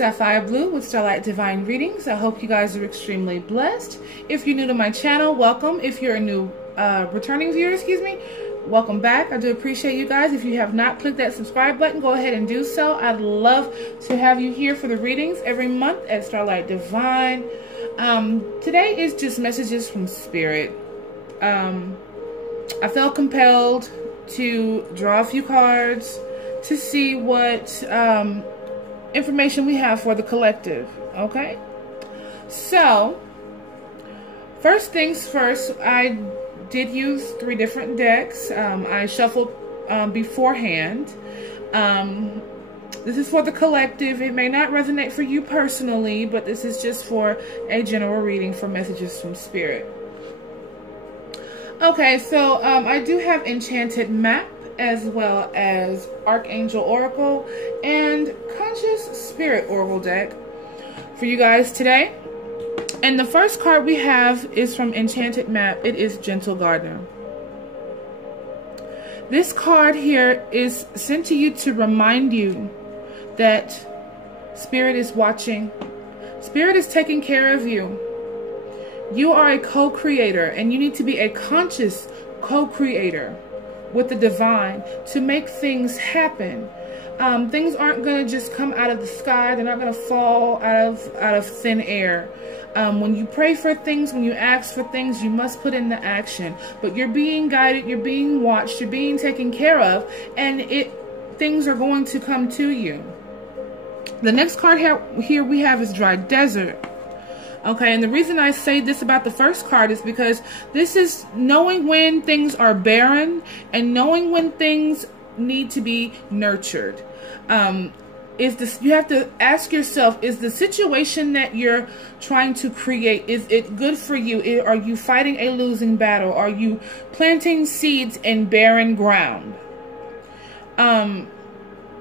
Sapphire Blue with Starlight Divine Readings. I hope you guys are extremely blessed. If you're new to my channel, welcome. If you're a new returning viewer, welcome back. I do appreciate you guys. If you have not clicked that subscribe button, go ahead and do so. I'd love to have you here for the readings every month at Starlight Divine. Today is just messages from Spirit. I felt compelled to draw a few cards to see what information we have for the collective. Okay, so first things first, I did use 3 different decks. I shuffled beforehand. This is for the collective. It may not resonate for you personally, but this is just for a general reading for messages from Spirit. Okay, so I do have Enchanted Map, as well as Archangel Oracle and Conscious Spirit Oracle deck for you guys today. And the first card we have is from Enchanted Map. It is Gentle Gardener. This card here is sent to you to remind you that Spirit is watching. Spirit is taking care of you. You are a co-creator, and you need to be a conscious co-creator with the divine to make things happen. Things aren't going to just come out of the sky. They're not going to fall out of thin air. When you pray for things, when you ask for things, you must put into action. But you're being guided, you're being watched, you're being taken care of, and things are going to come to you. The next card here we have is Dry Desert. Okay, and the reason I say this about the first card is because this is knowing when things are barren and knowing when things need to be nurtured. You have to ask yourself, is the situation that you're trying to create, is it good for you? Are you fighting a losing battle? Are you planting seeds in barren ground?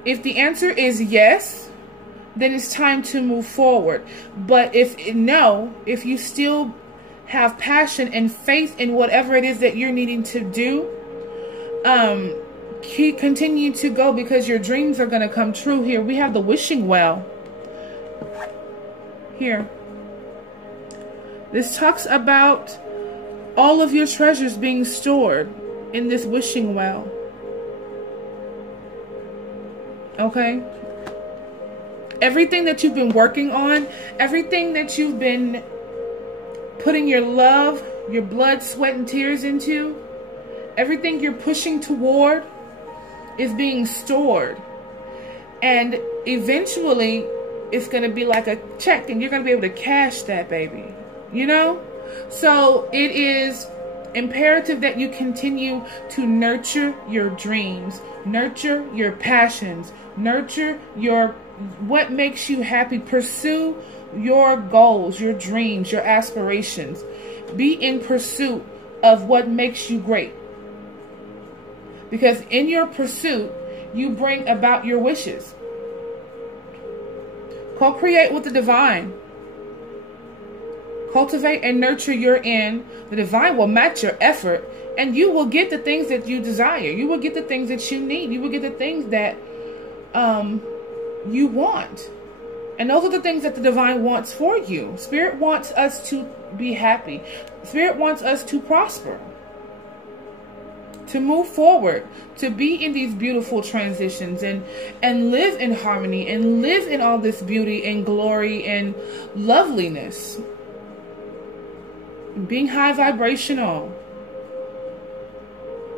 If the answer is yes, then it's time to move forward. But if you still have passion and faith in whatever it is that you're needing to do, continue to go, because your dreams are going to come true. Here we have the wishing well. Here, this talks about all of your treasures being stored in this wishing well. Okay, everything that you've been working on, everything that you've been putting your love, your blood, sweat, and tears into, everything you're pushing toward is being stored. And eventually, it's going to be like a check, and you're going to be able to cash that baby. You know? So it is imperative that you continue to nurture your dreams, nurture your passions, nurture what makes you happy. Pursue your goals, your dreams, your aspirations. Be in pursuit of what makes you great. Because in your pursuit, you bring about your wishes. Co-create with the divine. Cultivate and nurture your end. The divine will match your effort, and you will get the things that you desire. You will get the things that you need. You will get the things that you want. And those are the things that the divine wants for you. Spirit wants us to be happy. Spirit wants us to prosper, to move forward, to be in these beautiful transitions and live in harmony and live in all this beauty and glory and loveliness. Being high vibrational,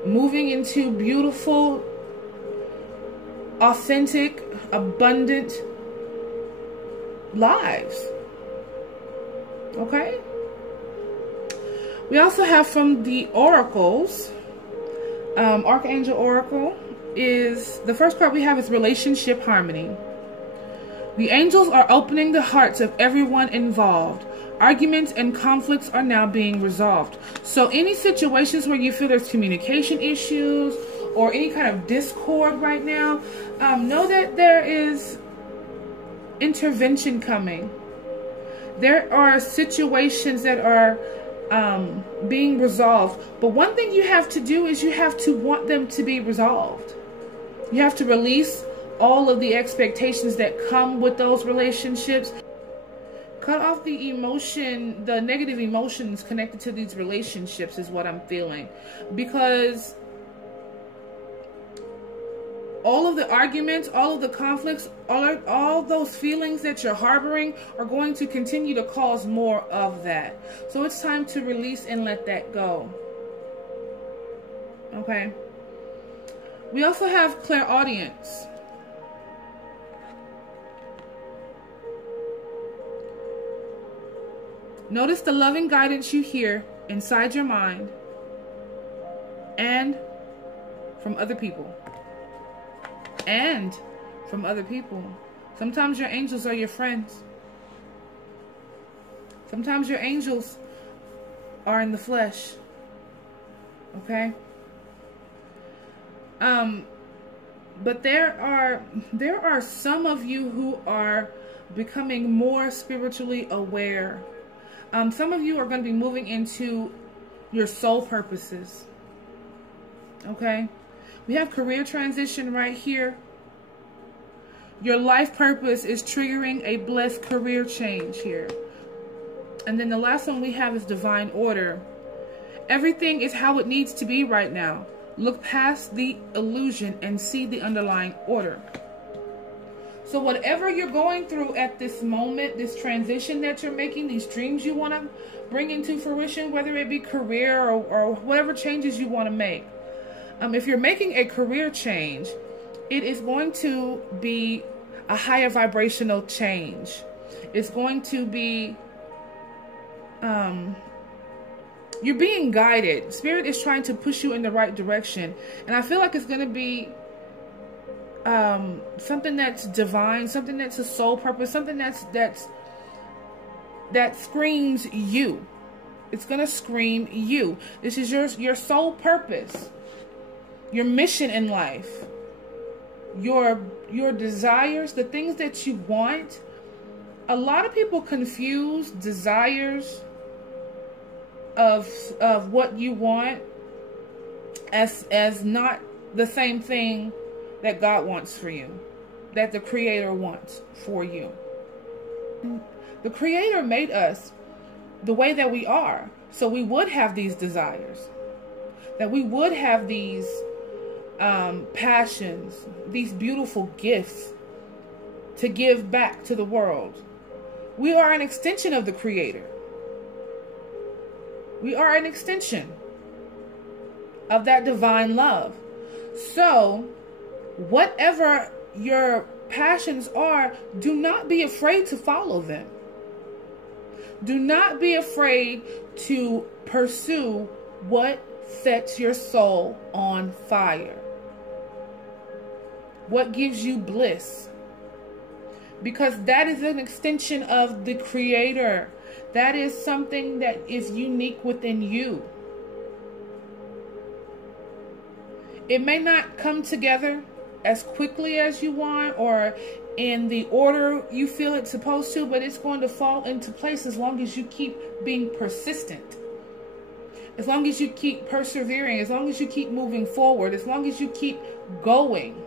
moving into beautiful, authentic, abundant lives. Okay? We also have from the oracles, Archangel Oracle is, the first part we have is relationship harmony. The angels are opening the hearts of everyone involved. Arguments and conflicts are now being resolved. So any situations where you feel there's communication issues or any kind of discord right now, know that there is intervention coming. There are situations that are being resolved. But one thing you have to do is you have to want them to be resolved. You have to release all of the expectations that come with those relationships. Cut off the emotion, the negative emotions connected to these relationships is what I'm feeling. Because all of the arguments, all of the conflicts, all those feelings that you're harboring are going to continue to cause more of that. So it's time to release and let that go. Okay. We also have clairaudience. Notice the loving guidance you hear inside your mind and from other people. And from other people. Sometimes your angels are your friends. Sometimes your angels are in the flesh. Okay? But there are some of you who are becoming more spiritually aware. Some of you are going to be moving into your soul purposes. Okay? We have career transition right here. Your life purpose is triggering a blessed career change here. And then the last one we have is divine order. Everything is how it needs to be right now. Look past the illusion and see the underlying order. So whatever you're going through at this moment, this transition that you're making, these dreams you want to bring into fruition, whether it be career or whatever changes you want to make. If you're making a career change, it is going to be a higher vibrational change. It's going to be, you're being guided. Spirit is trying to push you in the right direction. And I feel like it's going to be something that's divine, something that's a soul purpose, something that screams you. It's going to scream you. This is your soul purpose. Your mission in life, your desires, the things that you want. A lot of people confuse desires of what you want as not the same thing that God wants for you, that the Creator wants for you. The Creator made us the way that we are, so we would have these desires, that we would have these passions, these beautiful gifts to give back to the world. We are an extension of the Creator. We are an extension of that divine love. So whatever your passions are, do not be afraid to follow them. Do not be afraid to pursue what sets your soul on fire. What gives you bliss? Because that is an extension of the Creator. That is something that is unique within you. It may not come together as quickly as you want or in the order you feel it's supposed to, but it's going to fall into place as long as you keep being persistent. As long as you keep persevering, as long as you keep moving forward, as long as you keep going.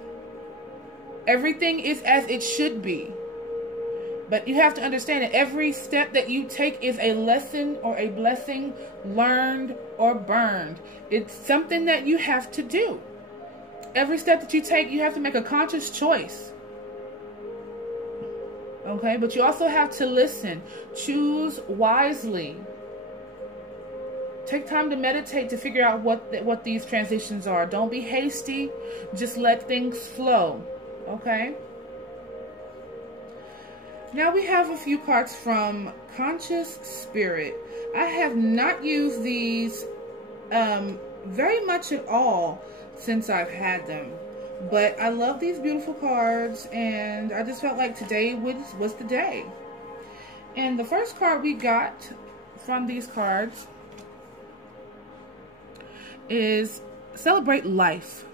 Everything is as it should be. But you have to understand that every step that you take is a lesson or a blessing learned or burned. It's something that you have to do. Every step that you take, you have to make a conscious choice. Okay? But you also have to listen. Choose wisely. Take time to meditate to figure out what these transitions are. Don't be hasty. Just let things flow. Okay? Now we have a few cards from Conscious Spirit. I have not used these very much at all since I've had them. But I love these beautiful cards, and I just felt like today was the day. And the first card we got from these cards is Celebrate Life.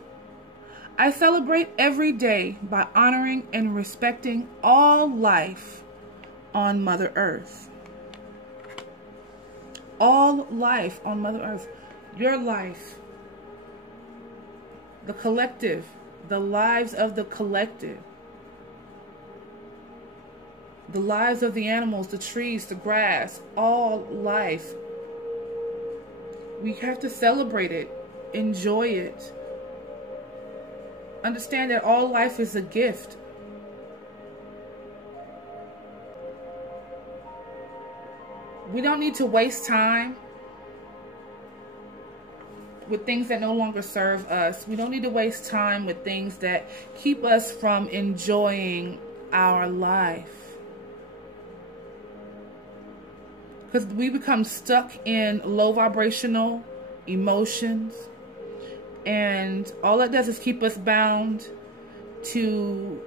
I celebrate every day by honoring and respecting all life on Mother Earth. All life on Mother Earth. Your life. The collective. The lives of the collective. the lives of the animals, the trees, the grass, all life. We have to celebrate it, enjoy it. Understand that all life is a gift. We don't need to waste time with things that no longer serve us. We don't need to waste time with things that keep us from enjoying our life. Because we become stuck in low vibrational emotions. And all that does is keep us bound to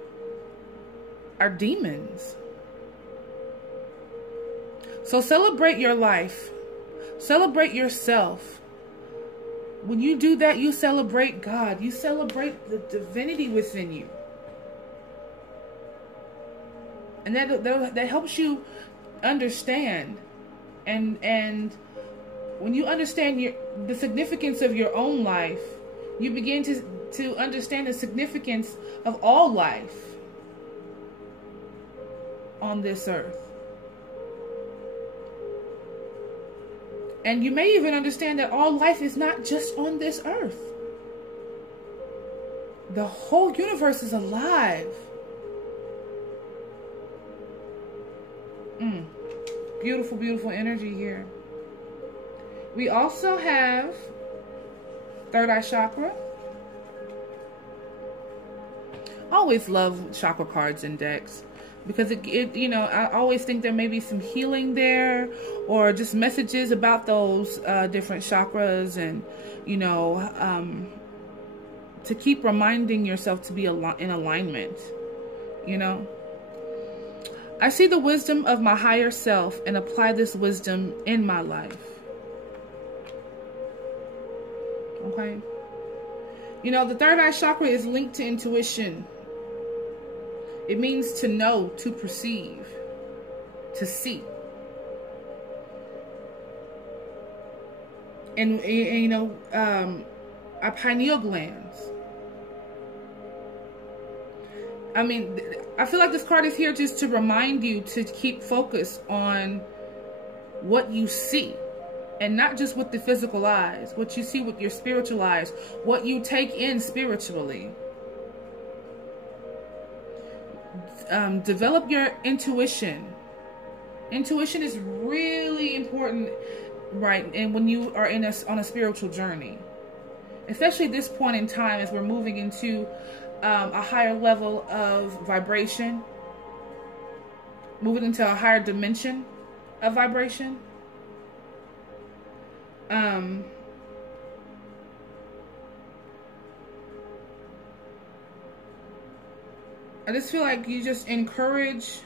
our demons. So celebrate your life. Celebrate yourself. When you do that, you celebrate God. You celebrate the divinity within you. And that helps you understand. And when you understand the significance of your own life, you begin to understand the significance of all life on this earth. And you may even understand that all life is not just on this earth. The whole universe is alive. Beautiful, beautiful energy here. We also have third eye chakra. I always love chakra cards and decks because it you know, I always think there may be some healing there, or just messages about those different chakras, and you know, to keep reminding yourself to be in alignment. You know, I see the wisdom of my higher self and apply this wisdom in my life. Okay. You know, the third eye chakra is linked to intuition. It means to know, to perceive, to see. And you know, our pineal glands. I mean, I feel like this card is here just to remind you to keep focused on what you see. And not just with the physical eyes, what you see with your spiritual eyes, what you take in spiritually. Develop your intuition. Intuition is really important, right? And when you are on a spiritual journey, especially at this point in time, as we're moving into a higher level of vibration, moving into a higher dimension of vibration. I just feel like you just encourage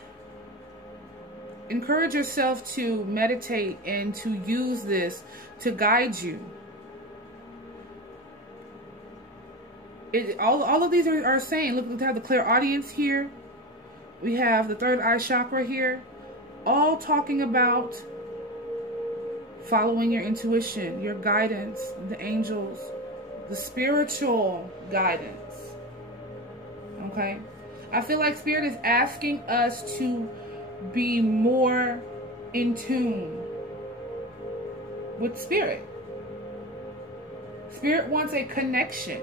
yourself to meditate and to use this to guide you. All of these are saying, look, we have the clear audience here. We have the third eye chakra here. All talking about following your intuition, your guidance, the angels, the spiritual guidance. Okay? I feel like Spirit is asking us to be more in tune with Spirit. Spirit wants a connection.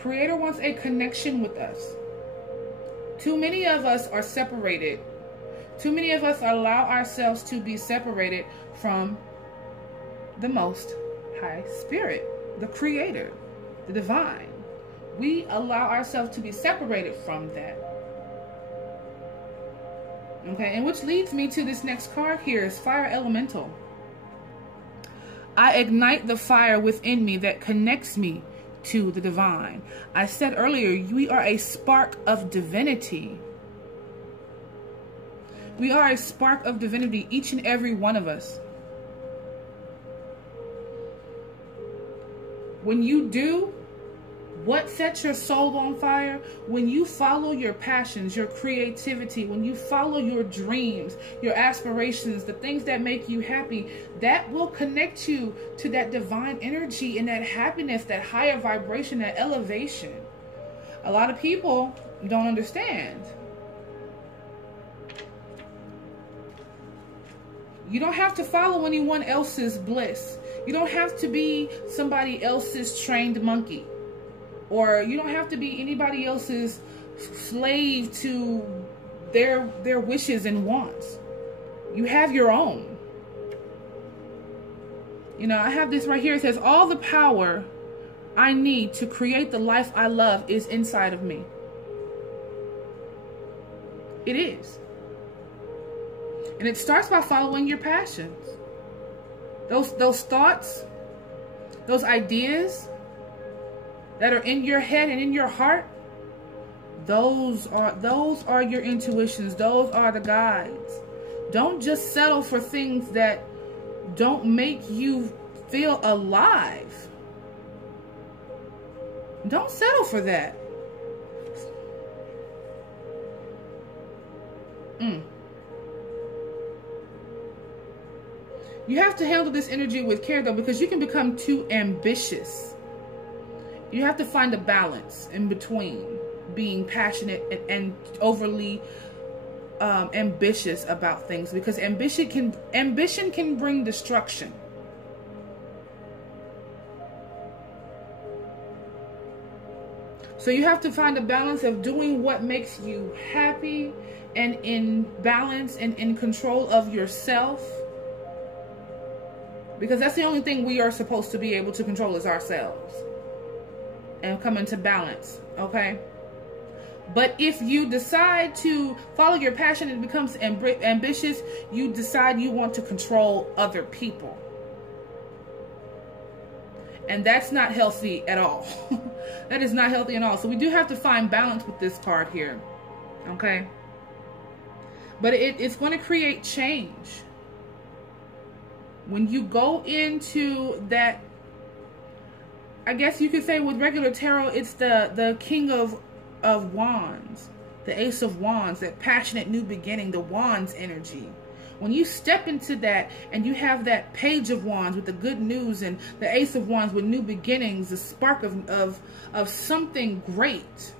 Creator wants a connection with us. Too many of us are separated. Too many of us allow ourselves to be separated from the Most High Spirit, the Creator, the Divine. We allow ourselves to be separated from that. Okay, and which leads me to this next card here is Fire Elemental. I ignite the fire within me that connects me to the divine. I said earlier, we are a spark of divinity. We are a spark of divinity, each and every one of us. When you do what sets your soul on fire, when you follow your passions, your creativity, when you follow your dreams, your aspirations, the things that make you happy, that will connect you to that divine energy and that happiness, that higher vibration, that elevation. A lot of people don't understand You don't have to follow anyone else's bliss. You don't have to be somebody else's trained monkey. Or you don't have to be anybody else's slave to their wishes and wants. You have your own. You know, I have this right here. It says, all the power I need to create the life I love is inside of me. It is. And it starts by following your passions. Those thoughts, those ideas that are in your head and in your heart, those are your intuitions. Those are the guides. Don't just settle for things that don't make you feel alive. Don't settle for that. You have to handle this energy with care, though, because you can become too ambitious. You have to find a balance in between being passionate and overly ambitious about things, because ambition can bring destruction. So you have to find a balance of doing what makes you happy and in balance and in control of yourself. Because that's the only thing we are supposed to be able to control is ourselves. And come into balance, okay? But if you decide to follow your passion and it becomes ambitious, you decide you want to control other people. And that's not healthy at all. That is not healthy at all. So we do have to find balance with this part here, okay? But it's going to create change. When you go into that, I guess you could say with regular tarot, it's the King of Wands, the Ace of Wands, that passionate new beginning, the Wands energy. When you step into that and you have that Page of Wands with the good news and the Ace of Wands with new beginnings, the spark of something great,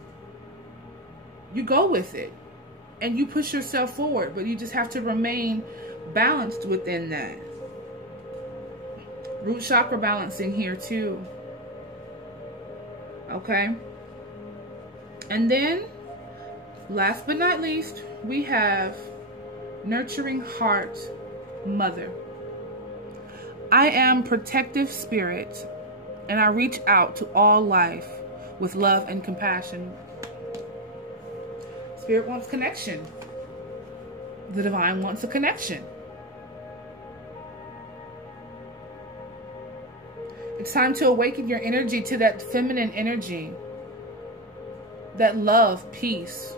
you go with it and you push yourself forward, but you just have to remain balanced within that. Root chakra balancing here too. Okay. And then, last but not least, we have Nurturing Heart, Mother. I am protective spirit, and I reach out to all life with love and compassion. Spirit wants connection. The divine wants a connection. It's time to awaken your energy to that feminine energy, that love, peace.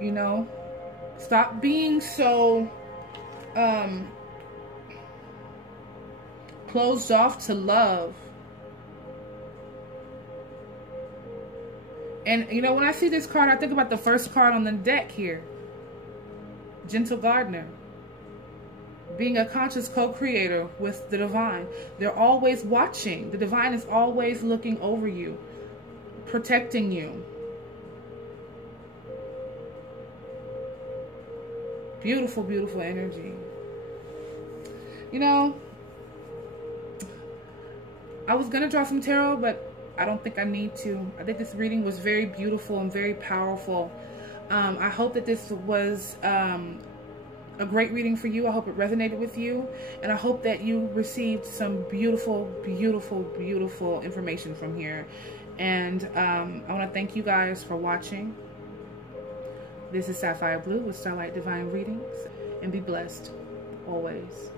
You know, stop being so closed off to love. And you know, when I see this card, I think about the first card on the deck here, Gentle Gardener. Being a conscious co-creator with the divine. They're always watching. The divine is always looking over you, protecting you. Beautiful, beautiful energy. You know, I was going to draw some tarot, but I don't think I need to. I think this reading was very beautiful and very powerful. I hope that this was a great reading for you. I hope it resonated with you, and I hope that you received some beautiful, beautiful, beautiful information from here. And I want to thank you guys for watching. This is Sapphire Blue with Starlight Divine Readings, and be blessed always.